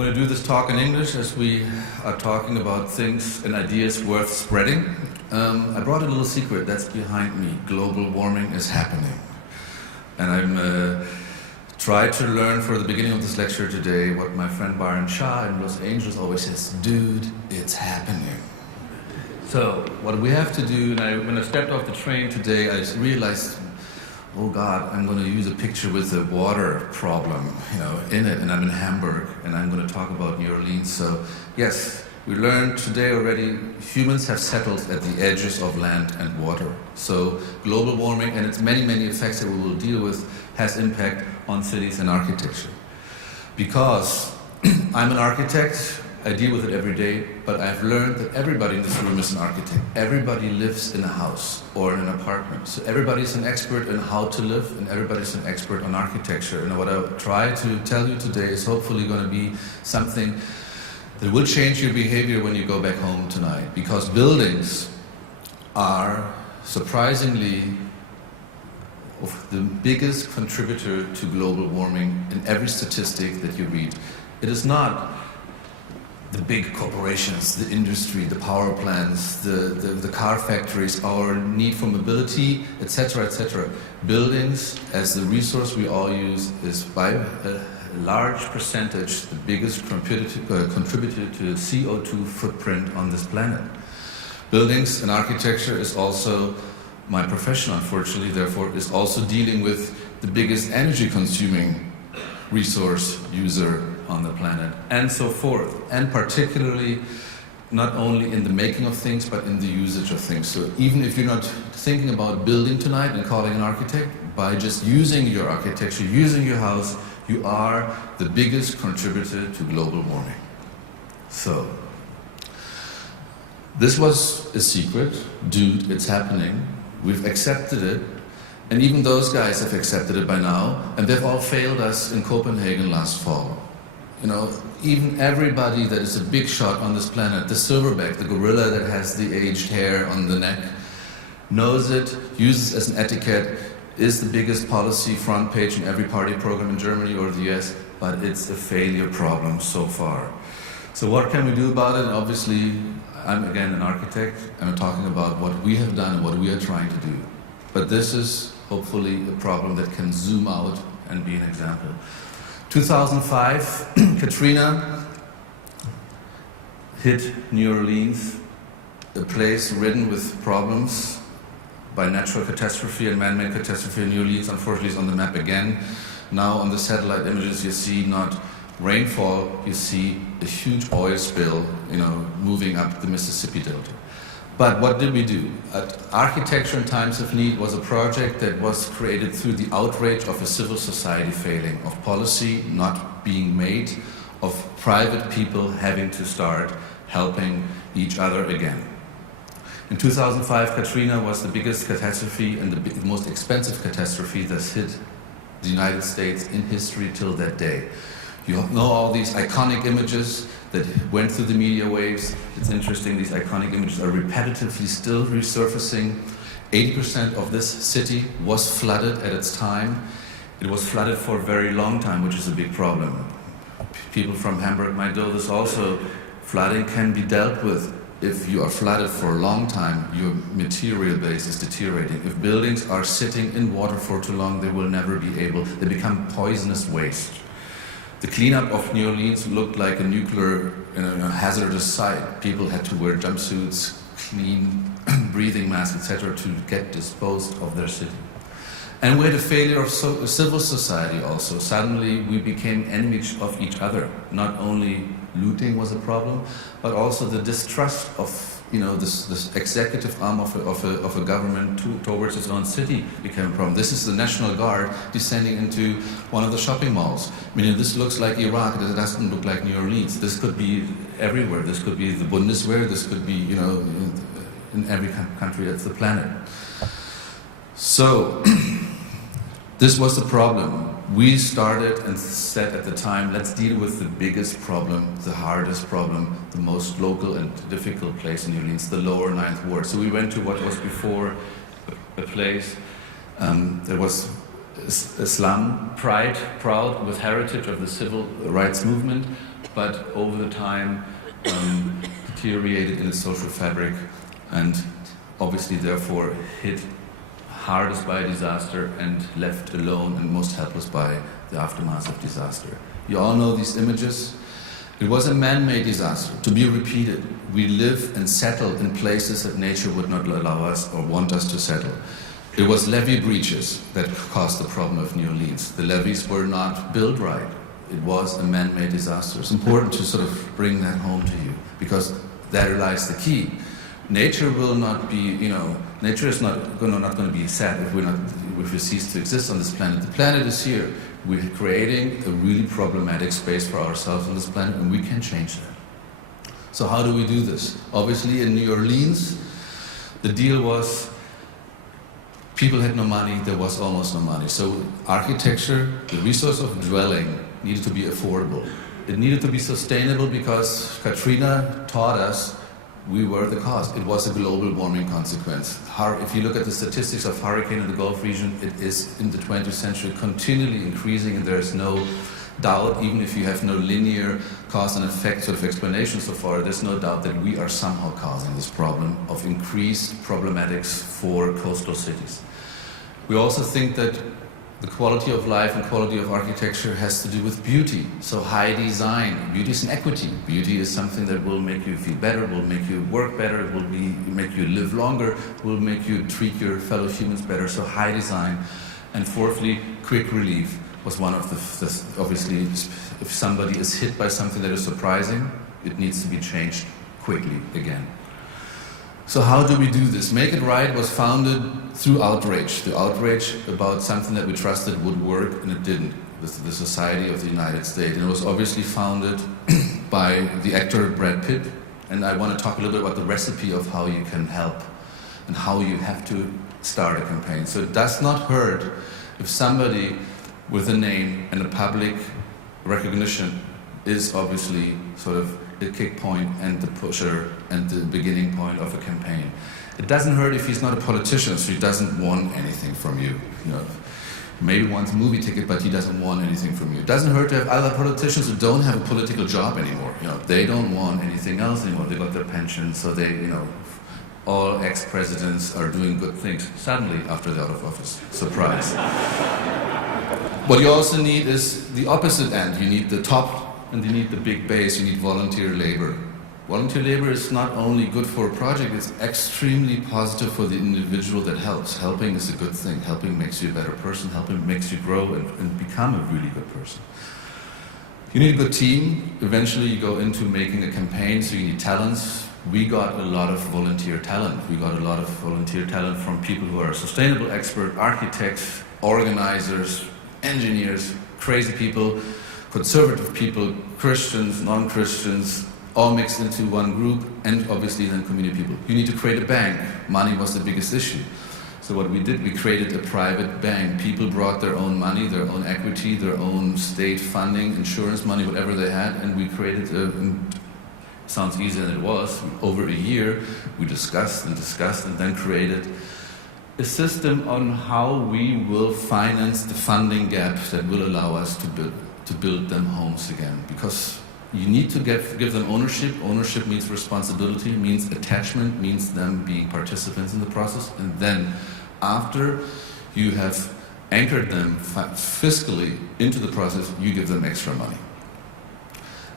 going to do this talk in English as we are talking about things and ideas worth spreading. I brought a little secret that's behind me. Global warming is happening. And I'm tried to learn for the beginning of this lecture today what my friend Byron Shah in Los Angeles always says, dude, it's happening. So what we have to do, and when I stepped off the train today, I realized, oh God, I'm going to use a picture with a water problem, in it, and I'm in Hamburg, and I'm going to talk about New Orleans. So yes, we learned today already, humans have settled at the edges of land and water. So global warming and its many, many effects that we will deal with has impact on cities and architecture. Because I'm an architect, I deal with it every day, but I've learned that everybody in this room is an architect. Everybody lives in a house or in an apartment. So everybody's an expert in how to live, and everybody's an expert on architecture. And what I'll try to tell you today is hopefully going to be something that will change your behavior when you go back home tonight. Because buildings are surprisingly the biggest contributor to global warming in every statistic that you read. It is not the big corporations, the industry, the power plants, the car factories, our need for mobility, etc., etc. Buildings, as the resource we all use, is by a large percentage the biggest contributor to CO2 footprint on this planet. Buildings and architecture is also my profession, unfortunately, therefore, is also dealing with the biggest energy consuming resource user on the planet, and so forth. And particularly, not only in the making of things, but in the usage of things. So even if you're not thinking about building tonight and calling an architect, by just using your architecture, using your house, you are the biggest contributor to global warming. So, this was a secret. Dude, it's happening. We've accepted it. And even those guys have accepted it by now, and they've all failed us in Copenhagen last fall. Even everybody that is a big shot on this planet, the silverback, the gorilla that has the aged hair on the neck, knows it, uses it as an etiquette, is the biggest policy front page in every party program in Germany or the US, but it's a failure problem so far. So what can we do about it? And obviously, I'm again an architect, I'm talking about what we have done and what we are trying to do. But this is hopefully a problem that can zoom out and be an example. 2005, Katrina hit New Orleans, a place ridden with problems by natural catastrophe and man-made catastrophe. New Orleans, unfortunately, is on the map again. Now on the satellite images you see not rainfall, you see a huge oil spill, moving up the Mississippi Delta. But what did we do? Architecture in Times of Need was a project that was created through the outrage of a civil society failing, of policy not being made, of private people having to start helping each other again. In 2005, Katrina was the biggest catastrophe and the most expensive catastrophe that's hit the United States in history till that day. You know all these iconic images that went through the media waves. It's interesting, these iconic images are repetitively still resurfacing. 80% of this city was flooded at its time. It was flooded for a very long time, which is a big problem. People from Hamburg might know this also. Flooding can be dealt with. If you are flooded for a long time, your material base is deteriorating. If buildings are sitting in water for too long, they will never be able, they become poisonous waste. The cleanup of New Orleans looked like a nuclear hazardous site. People had to wear jumpsuits, clean breathing masks, etc. to get disposed of their city. And we had a failure of civil society also. Suddenly we became enemies of each other. Not only looting was a problem, but also the distrust of this executive arm of a government towards its own city became a problem. This is the National Guard descending into one of the shopping malls. This looks like Iraq, it doesn't look like New Orleans. This could be everywhere. This could be the Bundeswehr, this could be, in every country of the planet. So, this was the problem. We started and said at the time, let's deal with the biggest problem, the hardest problem, the most local and difficult place in New Orleans, the lower 9th Ward. So we went to what was before a place that was a slum, proud with heritage of the civil rights movement, but over the time deteriorated in its social fabric and obviously therefore hit hardest by a disaster and left alone and most helpless by the aftermath of disaster. You all know these images. It was a man-made disaster, to be repeated. We live and settle in places that nature would not allow us or want us to settle. It was levee breaches that caused the problem of New Orleans. The levees were not built right. It was a man-made disaster. It's important to sort of bring that home to you, because there lies the key. Nature will not be, nature is not going to be sad if we cease to exist on this planet. The planet is here. We're creating a really problematic space for ourselves on this planet, and we can change that. So how do we do this? Obviously, in New Orleans, the deal was people had no money, there was almost no money. So architecture, the resource of dwelling, needed to be affordable. It needed to be sustainable because Katrina taught us we were the cause. It was a global warming consequence. If you look at the statistics of hurricane in the Gulf region, it is in the 20th century continually increasing, and there is no doubt, even if you have no linear cause and effect sort of explanation so far, there's no doubt that we are somehow causing this problem of increased problematics for coastal cities. We also think that the quality of life and quality of architecture has to do with beauty. So high design, beauty is an equity. Beauty is something that will make you feel better, will make you work better, will make you live longer, will make you treat your fellow humans better. So high design. And fourthly, quick relief was one of the obviously, if somebody is hit by something that is surprising, it needs to be changed quickly again. So how do we do this? Make It Right was founded through outrage. The outrage about something that we trusted would work, and it didn't. The Society of the United States. And it was obviously founded by the actor Brad Pitt. And I want to talk a little bit about the recipe of how you can help and how you have to start a campaign. So it does not hurt if somebody with a name and a public recognition is obviously sort of the kick point and the pusher and the beginning point of a campaign. It doesn't hurt if he's not a politician, so he doesn't want anything from you. Maybe wants a movie ticket, but he doesn't want anything from you. It doesn't hurt to have other politicians who don't have a political job anymore. They don't want anything else anymore. They got their pension, so they, all ex-presidents are doing good things suddenly after they're out of office. Surprise. What you also need is the opposite end. You need the top and you need the big base. You need volunteer labor. Volunteer labor is not only good for a project, it's extremely positive for the individual that helps. Helping is a good thing. Helping makes you a better person. Helping makes you grow and become a really good person. You need a good team. Eventually you go into making a campaign, so you need talents. We got a lot of volunteer talent. We got a lot of volunteer talent from people who are sustainable experts, architects, organizers, engineers, crazy people, conservative people, Christians, non-Christians, all mixed into one group, and obviously then community people. You need to create a bank. Money was the biggest issue. So what we did, we created a private bank. People brought their own money, their own equity, their own state funding, insurance money, whatever they had, and we created sounds easier than it was. Over a year, we discussed and then created a system on how we will finance the funding gap that will allow us to build them homes again. Because you need to give them ownership. Ownership means responsibility, means attachment, means them being participants in the process. And then after you have anchored them fiscally into the process, you give them extra money.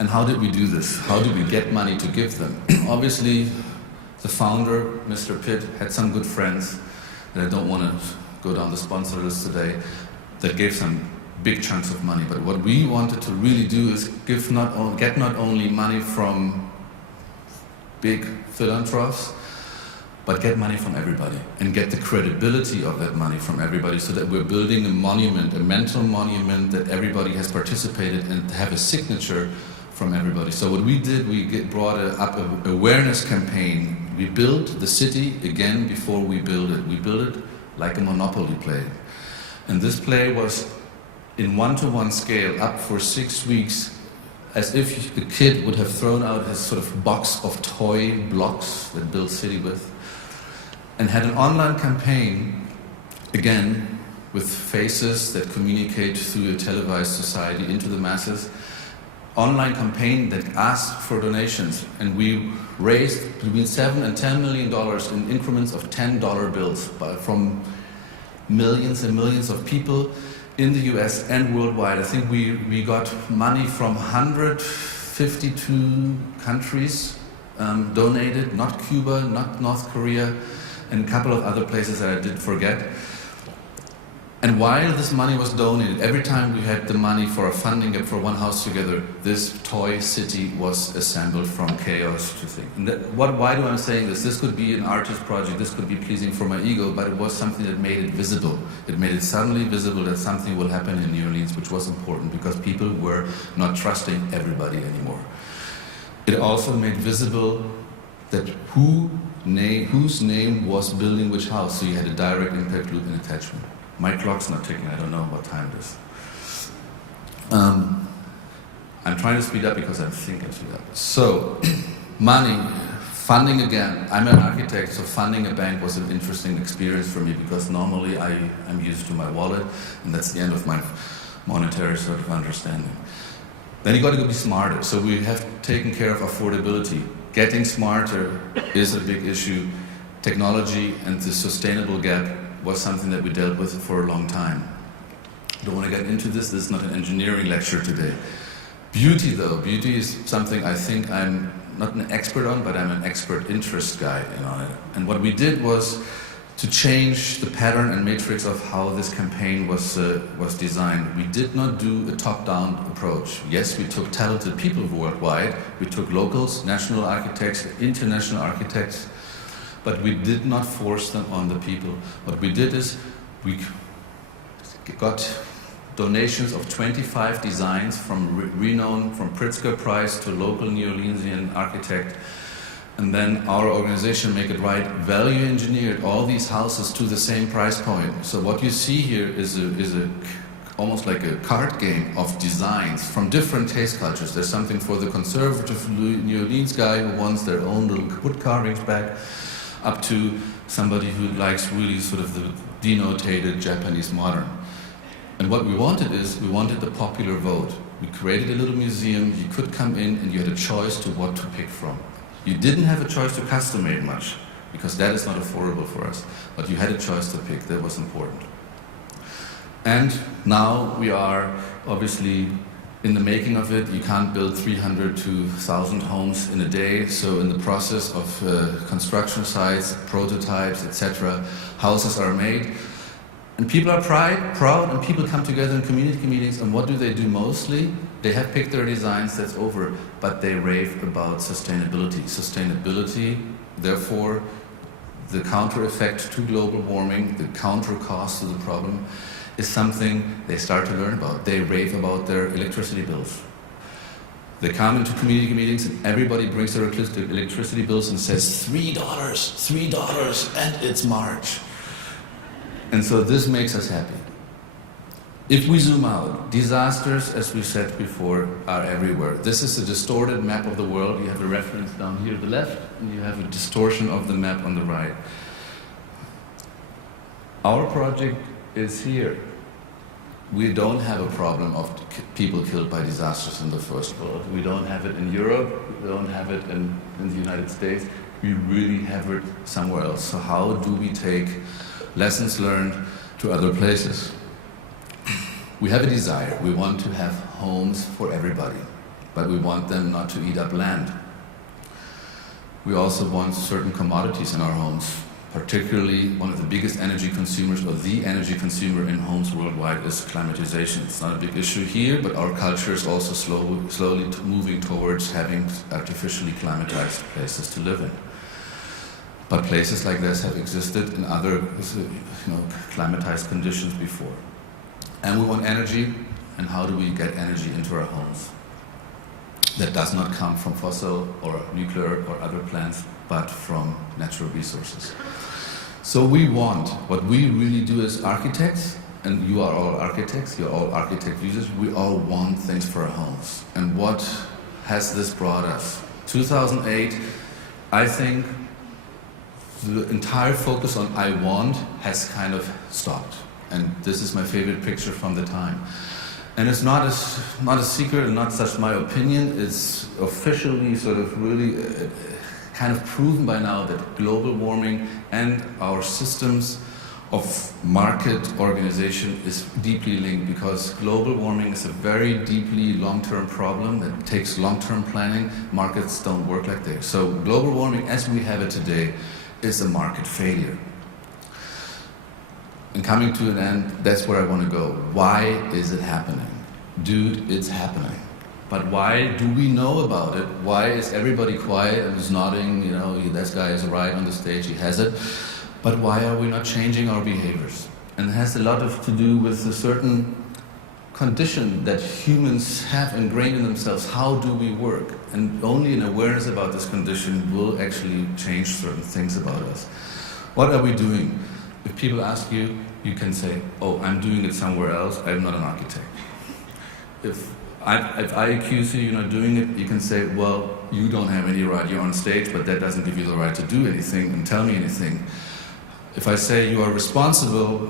And how did we do this? How did we get money to give them? Obviously, the founder, Mr. Pitt, had some good friends, and I don't want to go down the sponsor list today, that gave some big chunks of money. But what we wanted to really do is get not only money from big philanthropists, but get money from everybody and get the credibility of that money from everybody, so that we're building a monument, a mental monument that everybody has participated and have a signature from everybody. So what we did, we brought up an awareness campaign. We built the city again before we built it. We built it like a Monopoly play. And this play was in one-to-one scale, up for 6 weeks, as if a kid would have thrown out his sort of box of toy blocks that built city with, and had an online campaign, again, with faces that communicate through a televised society into the masses, online campaign that asked for donations, and we raised between $7 and $10 million in increments of $10 bills from millions and millions of people in the US and worldwide. I think we got money from 152 countries donated, not Cuba, not North Korea, and a couple of other places that I did forget. And while this money was donated, every time we had the money for a funding gap for One House Together, this toy city was assembled from chaos to think. And why do I saying this? This could be an artist project, this could be pleasing for my ego, but it was something that made it visible. It made it suddenly visible that something will happen in New Orleans, which was important because people were not trusting everybody anymore. It also made visible that whose name was building which house, so you had a direct impact loop and attachment. My clock's not ticking, I don't know what time it is. I'm trying to speed up because I'm thinking speed up. So, money, funding again. I'm an architect, so funding a bank was an interesting experience for me because normally I'm used to my wallet, and that's the end of my monetary sort of understanding. Then you got to go be smarter. So we have taken care of affordability. Getting smarter is a big issue. Technology and the sustainable gap was something that we dealt with for a long time. I don't want to get into this. This is not an engineering lecture today. Beauty, though. Beauty is something I think I'm not an expert on, but I'm an expert interest guy on it. And what we did was to change the pattern and matrix of how this campaign was designed. We did not do a top-down approach. Yes, we took talented people worldwide. We took locals, national architects, international architects, but we did not force them on the people. What we did is we got donations of 25 designs from renowned, from Pritzker Prize to local New Orleansian architect. And then our organization, Make It Right, value engineered all these houses to the same price point. So what you see here is almost like a card game of designs from different taste cultures. There's something for the conservative New Orleans guy who wants their own little wood carvings back, up to somebody who likes really sort of the denotated Japanese modern. And what we wanted is, we wanted the popular vote. We created a little museum, you could come in and you had a choice to what to pick from. You didn't have a choice to custom made much, because that is not affordable for us. But you had a choice to pick, that was important. And now we are obviously in the making of it. You can't build 300 to 1,000 homes in a day, so in the process of construction sites, prototypes, etc., houses are made. And people are proud, and people come together in community meetings, and what do they do mostly? They have picked their designs, that's over, but they rave about sustainability. Sustainability, therefore, the counter effect to global warming, the counter cost to the problem, is something they start to learn about. They rave about their electricity bills. They come into community meetings and everybody brings their electricity bills and says, $3, and it's March. And so this makes us happy. If we zoom out, disasters, as we said before, are everywhere. This is a distorted map of the world. You have a reference down here to the left, and you have a distortion of the map on the right. Our project is here. We don't have a problem of people killed by disasters in the first world. We don't have it in Europe. We don't have it in the United States. We really have it somewhere else. So how do we take lessons learned to other places? We have a desire. We want to have homes for everybody, but we want them not to eat up land. We also want certain commodities in our homes. Particularly, one of the biggest energy consumers, or the energy consumer in homes worldwide, is climatization. It's not a big issue here, but our culture is also slowly moving towards having artificially climatized places to live in. But places like this have existed in other climatized conditions before. And we want energy, and how do we get energy into our homes? That does not come from fossil or nuclear or other plants, but from natural resources. So what we really do as architects, and you are all architects, you're all architect users, we all want things for our homes. And what has this brought us? 2008, I think the entire focus on I want has kind of stopped. And this is my favorite picture from the time. And it's not a secret and not such my opinion. It's officially sort of really kind of proven by now that global warming and our systems of market organization is deeply linked, because global warming is a very deeply long-term problem that takes long-term planning. Markets don't work like this. So global warming as we have it today is a market failure. And coming to an end, that's where I want to go. Why is it happening? Dude, it's happening. But why do we know about it? Why is everybody quiet and is nodding, you know, this guy is right on the stage, he has it. But why are we not changing our behaviors? And it has a lot to do with a certain condition that humans have ingrained in themselves. How do we work? And only an awareness about this condition will actually change certain things about us. What are we doing? If people ask you, you can say, oh, I'm doing it somewhere else, I'm not an architect. If I accuse you, you're not doing it, you can say, well, you don't have any right, you're on stage, but that doesn't give you the right to do anything and tell me anything. If I say you are responsible,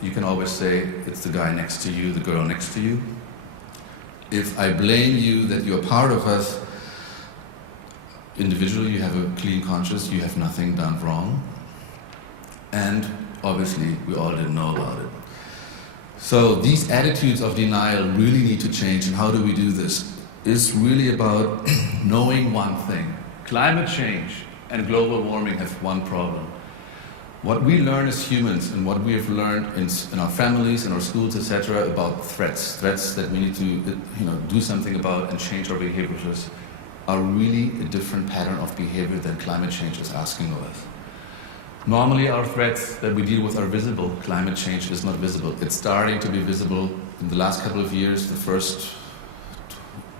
you can always say it's the guy next to you, the girl next to you. If I blame you that you're part of us, individually you have a clean conscience, you have nothing done wrong. And obviously we all didn't know about it. So these attitudes of denial really need to change. And how do we do this? It's really about knowing one thing. Climate change and global warming have one problem. What we learn as humans and what we have learned in our families, in our schools, etc., about threats that we need to do something about and change our behaviors, are really a different pattern of behavior than climate change is asking of us. Normally our threats that we deal with are visible. Climate change is not visible. It's starting to be visible in the last couple of years. The first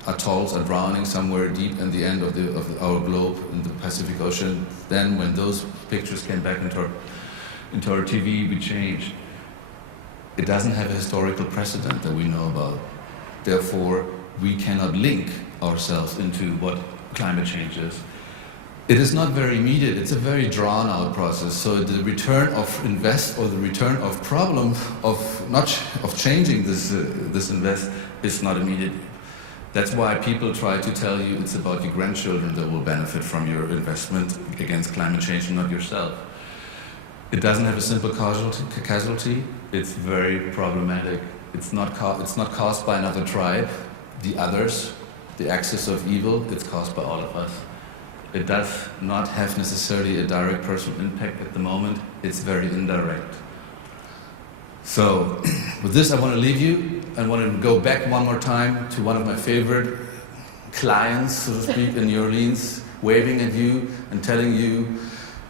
atolls are drowning somewhere deep in the end of our globe in the Pacific Ocean. Then when those pictures came back into our TV, we changed. It doesn't have a historical precedent that we know about. Therefore, we cannot link ourselves into what climate change is. It is not very immediate, it's a very drawn out process. So the return of invest or the return of problem of changing this invest is not immediate. That's why people try to tell you it's about your grandchildren that will benefit from your investment against climate change and not yourself. It doesn't have a simple casualty. It's very problematic. It's not caused by another tribe, the others, the axis of evil. It's caused by all of us. It does not have necessarily a direct personal impact at the moment. It's very indirect. So with this, I want to leave you. I want to go back one more time to one of my favorite clients, so to speak, in New Orleans, waving at you and telling you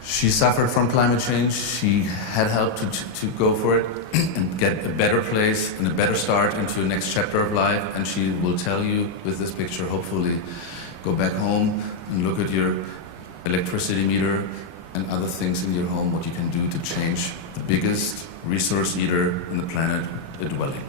she suffered from climate change. She had help to go for it and get a better place and a better start into the next chapter of life. And she will tell you with this picture, hopefully, go back home and look at your electricity meter and other things in your home, what you can do to change the biggest resource eater in the planet, a dwelling.